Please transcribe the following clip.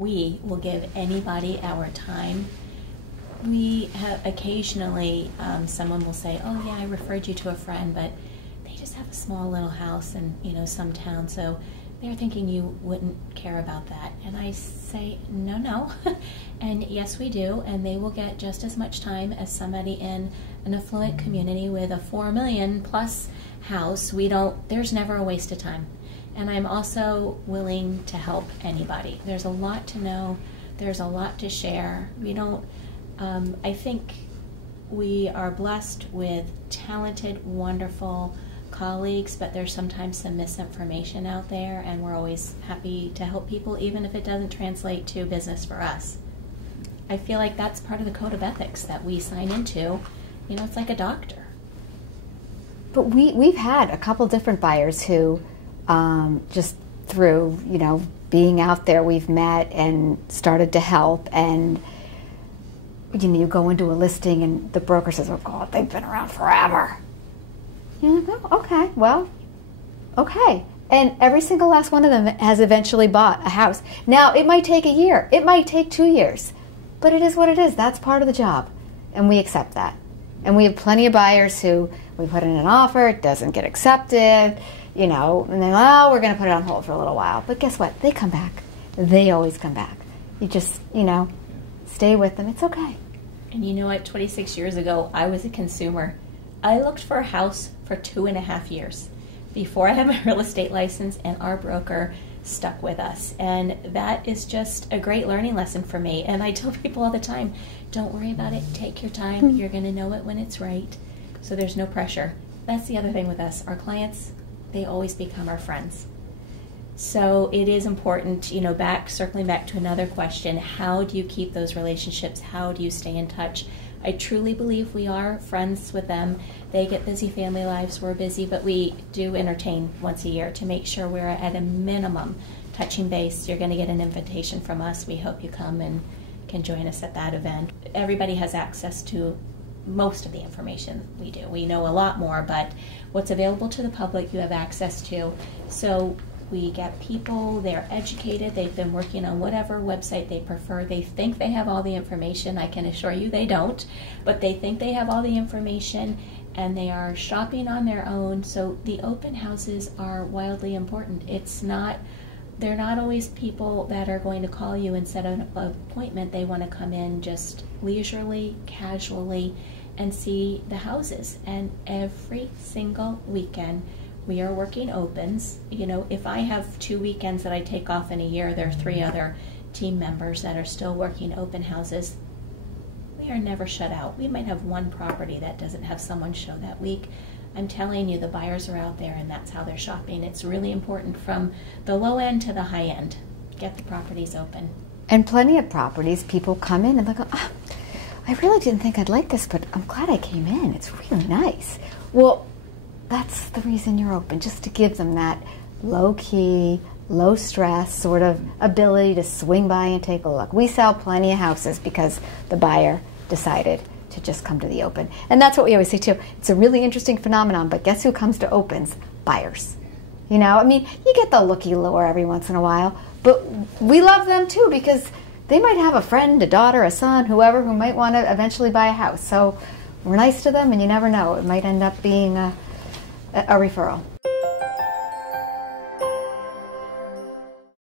we will give anybody our time. We have occasionally, someone will say, oh yeah, I referred you to a friend, but they just have a small little house in, you know, some town, so they're thinking you wouldn't care about that. And I say, no, and yes we do, and they will get just as much time as somebody in an affluent community with a 4 million plus house. There's never a waste of time. And I'm also willing to help anybody. There's a lot to know, there's a lot to share. I think we are blessed with talented, wonderful colleagues, but there's sometimes some misinformation out there, and we're always happy to help people, even if it doesn't translate to business for us. I feel like that's part of the code of ethics that we sign into. You know, it's like a doctor. But we've had a couple different buyers who, just through, you know, being out there, we've met and started to help, and you know, you go into a listing and the broker says, oh God, they've been around forever. You're like, oh, okay, well, okay. And every single last one of them has eventually bought a house. Now, it might take a year. It might take 2 years. But it is what it is. That's part of the job. And we accept that. And we have plenty of buyers who we put in an offer, it doesn't get accepted, you know, and then, oh, we're going to put it on hold for a little while. But guess what? They come back. They always come back. You just, you know, stay with them. It's okay. And you know what? 26 years ago, I was a consumer. I looked for a house for 2.5 years before I had my real estate license, and our broker stuck with us. And that is just a great learning lesson for me. And I tell people all the time, don't worry about it. Take your time. You're going to know it when it's right. So there's no pressure. That's the other thing with us. Our clients, they always become our friends. So it is important, you know, circling back to another question, how do you keep those relationships? How do you stay in touch? I truly believe we are friends with them. They get busy family lives, we're busy, but we do entertain once a year to make sure we're at a minimum touching base. You're going to get an invitation from us. We hope you come and can join us at that event. Everybody has access to most of the information we do. We know a lot more, but what's available to the public you have access to. So we get people, they're educated, they've been working on whatever website they prefer. They think they have all the information. I can assure you they don't, but they think they have all the information, and they are shopping on their own. So the open houses are wildly important. They're not always people that are going to call you and set an appointment. They want to come in just leisurely, casually, and see the houses. And every single weekend, we are working opens. You know, if I have 2 weekends that I take off in a year, there are 3 other team members that are still working open houses. We are never shut out. We might have one property that doesn't have someone show that week. I'm telling you, the buyers are out there, and that's how they're shopping. It's really important from the low end to the high end. Get the properties open. And plenty of properties, people come in and they go, oh, I really didn't think I'd like this, but I'm glad I came in. It's really nice. Well, that's the reason you're open, just to give them that low-key, low-stress sort of ability to swing by and take a look. We sell plenty of houses because the buyer decided to just come to the open. And that's what we always say too. It's a really interesting phenomenon, but guess who comes to opens? Buyers. You know, I mean, you get the looky lure every once in a while, but we love them too because they might have a friend, a daughter, a son, whoever, who might want to eventually buy a house. So we're nice to them, and you never know. It might end up being a referral.